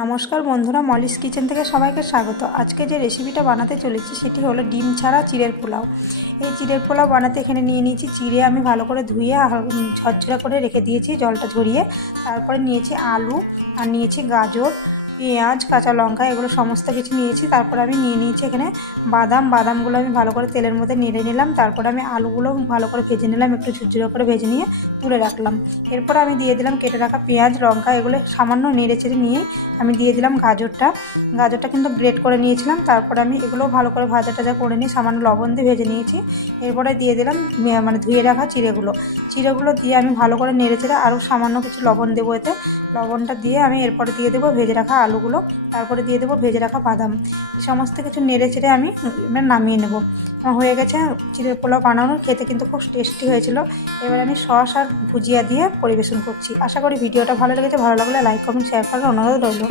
নমস্কার বন্ধুরা, Molly's kitchen থেকে সবাইকে স্বাগত। আজকে যে রেসিপিটা বানাতে চলেছি সেটি হলো ডিম ছাড়া চিড়ের পোলাও। এই চিড়ের পোলাও বানাতে এখানে নিয়ে নিয়েছি চিড়ে, আমি ভালো করে ধুয়ে ঝরঝরা করে রেখে দিয়েছি জলটা ঝরিয়ে। তারপরে নিয়েছি আলু আর নিয়েছি গাজর, পেঁয়াজ, কাঁচা লঙ্কা, এগুলো সমস্ত কিছু নিয়েছি। তারপরে আমি নিয়ে নিয়েছি এখানে বাদামগুলো আমি ভালো করে তেলের মধ্যে নেড়ে নিলাম। তারপরে আমি আলুগুলো ভালো করে ভেজে নিলাম, একটু ঝুরঝুরে করে ভেজে নিয়ে তুলে রাখলাম। এরপর আমি দিয়ে দিলাম কেটে রাখা পেঁয়াজ, লঙ্কা, এগুলো সামান্য নেড়ে চেড়ে নিয়ে আমি দিয়ে দিলাম গাজরটা কিন্তু গ্রেট করে নিয়েছিলাম। তারপরে আমি এগুলো ভালো করে ভাজা টাজা করে নিয়ে সামান্য লবণ দিয়ে ভেজে নিয়েছি। এরপরে দিয়ে দিলাম ধুয়ে রাখা চিড়েগুলো দিয়ে আমি ভালো করে নেড়ে চেড়ে আরও সামান্য কিছু লবণ দেবো এতে। লবণটা দিয়ে আমি এরপরে দিয়ে দেবো ভেজে রাখা আলুগুলো, তারপরে দিয়ে দেবো ভেজে রাখা বাদাম। এই সমস্ত কিছু নেড়ে চেড়ে আমি নামিয়ে নেব। হয়ে গেছে চিড়ের পোলাও বানানো, খেতে কিন্তু খুব টেস্টি হয়েছিল। এবার আমি সস আর ভুজিয়া দিয়ে পরিবেশন করছি। আশা করি ভিডিওটা ভালো লেগেছে। ভালো লাগলে লাইক, কমেন্ট, শেয়ার করার অনুরোধ রইল।